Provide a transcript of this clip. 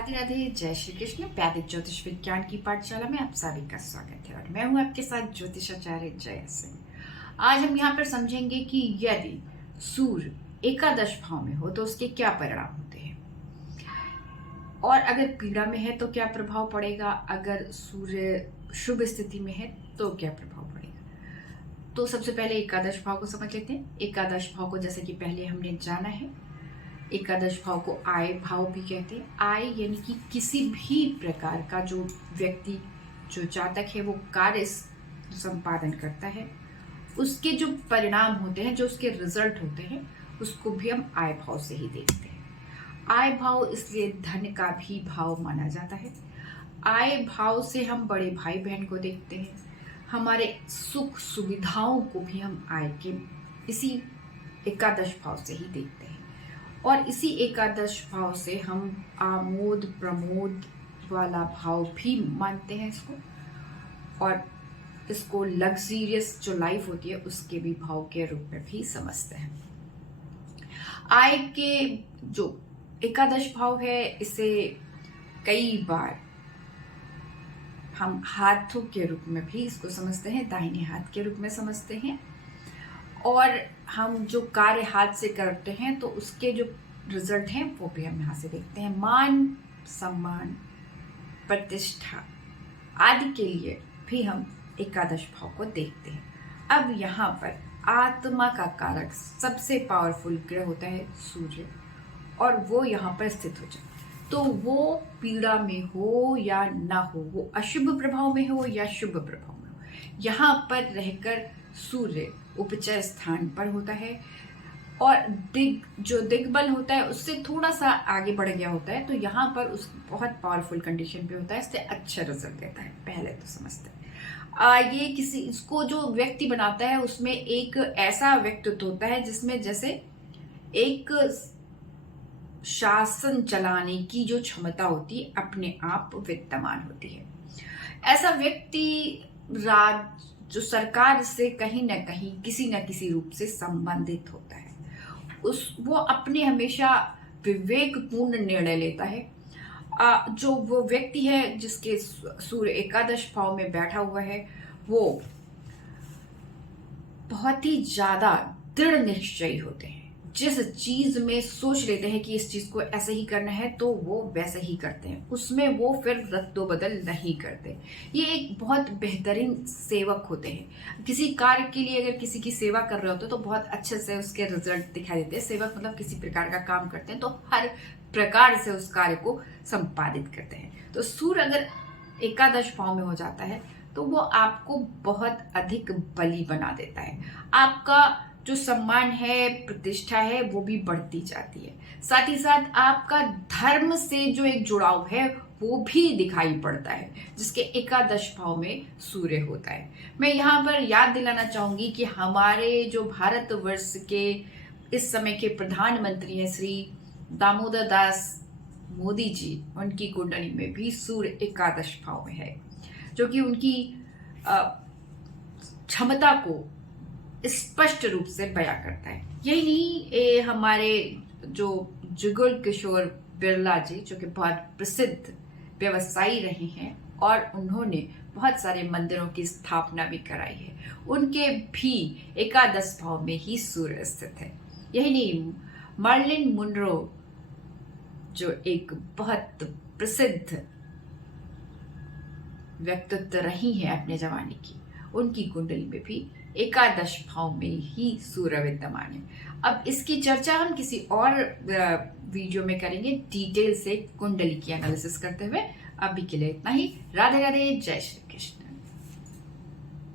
राधे राधे, जय श्री कृष्ण। वैदिक ज्योतिष विज्ञान की पाठशाला में आप सभी का स्वागत है और मैं हूं आपके साथ ज्योतिषाचार्य जय सिंह। आज हम यहाँ पर समझेंगे कि यदि सूर्य एकादश भाव में हो तो उसके क्या परिणाम होते हैं और अगर पीड़ा में है तो क्या प्रभाव पड़ेगा, अगर सूर्य शुभ स्थिति में है तो क्या प्रभाव पड़ेगा। तो सबसे पहले एकादश भाव को समझ लेते हैं। एकादश भाव को जैसे कि पहले हमने जाना है, एकादश भाव को आय भाव भी कहते हैं। आय यानी कि किसी भी प्रकार का जो व्यक्ति, जो जातक है, वो कार्य संपादन करता है, उसके जो परिणाम होते हैं, जो उसके रिजल्ट होते हैं, उसको भी हम आय भाव से ही देखते हैं। आय भाव इसलिए धन का भी भाव माना जाता है। आय भाव से हम बड़े भाई बहन को देखते हैं, हमारे सुख सुविधाओं को भी हम आय के इसी एकादश भाव से ही देखते हैं और इसी एकादश भाव से हम आमोद प्रमोद वाला भाव भी मानते हैं इसको, और इसको लग्जरियस जो लाइफ होती है उसके भी भाव के रूप में भी समझते हैं। आय के जो एकादश भाव है, इसे कई बार हम हाथों के रूप में भी इसको समझते हैं, दाहिने हाथ के रूप में समझते हैं, और हम जो कार्य हाथ से करते हैं तो उसके जो रिजल्ट हैं वो भी हम यहाँ से देखते हैं। मान सम्मान प्रतिष्ठा आदि के लिए भी हम एकादश भाव को देखते हैं। अब यहाँ पर आत्मा का कारक सबसे पावरफुल ग्रह होता है सूर्य, और वो यहाँ पर स्थित हो जाए तो वो पीड़ा में हो या ना हो, वो अशुभ प्रभाव में हो या शुभ प्रभाव में हो, यहाँ पर रहकर सूर्य उपचय स्थान पर होता है और जो दिग्बल होता है उससे थोड़ा सा आगे बढ़ गया होता है, तो यहाँ पर उस बहुत पावरफुल कंडीशन पे होता है, इससे अच्छा रिजल्ट देता है। पहले तो समझते हैं ये किसी इसको जो व्यक्ति बनाता है उसमें एक ऐसा व्यक्तित्व होता है जिसमें जैसे एक शासन चलाने की जो क्षमता होती है अपने आप विद्यमान होती है। ऐसा व्यक्ति जो सरकार से कहीं ना कहीं किसी न किसी रूप से संबंधित होता है, वो अपने हमेशा विवेकपूर्ण निर्णय लेता है। जो वो व्यक्ति है जिसके सूर्य एकादश भाव में बैठा हुआ है, वो बहुत ही ज्यादा दृढ़ निश्चयी होते हैं। जिस चीज में सोच लेते हैं कि इस चीज को ऐसे ही करना है तो वो वैसे ही करते हैं, उसमें वो फिर रद्दोबदल नहीं करते। ये एक बहुत बेहतरीन सेवक होते हैं। किसी कार्य के लिए अगर किसी की सेवा कर रहे होते तो बहुत अच्छे से उसके रिजल्ट दिखाई देते हैं। सेवक मतलब किसी प्रकार का काम करते हैं तो हर प्रकार से उस कार्य को संपादित करते हैं। तो सूर्य अगर एकादश भाव में हो जाता है तो वो आपको बहुत अधिक बली बना देता है। आपका जो सम्मान है, प्रतिष्ठा है, वो भी बढ़ती जाती है। साथ ही साथ आपका धर्म से जो एक जुड़ाव है वो भी दिखाई पड़ता है, जिसके एकादश भाव में सूर्य होता है। मैं यहाँ पर याद दिलाना चाहूंगी कि हमारे जो भारतवर्ष के इस समय के प्रधानमंत्री हैं श्री दामोदर दास मोदी जी, उनकी कुंडली में भी सूर्य एकादश भाव में है, जो कि उनकी क्षमता को स्पष्ट रूप से बयां करता है। यही नहीं, हमारे जो जुगल किशोर बिरला जी, जो कि बहुत प्रसिद्ध व्यवसायी रहे हैं और उन्होंने बहुत सारे मंदिरों की स्थापना भी कराई है, उनके भी एकादश भाव में ही सूर्य स्थित है। यही नहीं, मर्लिन मुनरो जो एक बहुत प्रसिद्ध व्यक्तित्व रही है अपने जमाने की, उनकी कुंडली में भी एकादश भाव में ही सूर्य विद्यमान है। अब इसकी चर्चा हम किसी और वीडियो में करेंगे डिटेल से कुंडली की एनालिसिस करते हुए। अभी के लिए इतना ही। राधे राधे, जय श्री कृष्ण।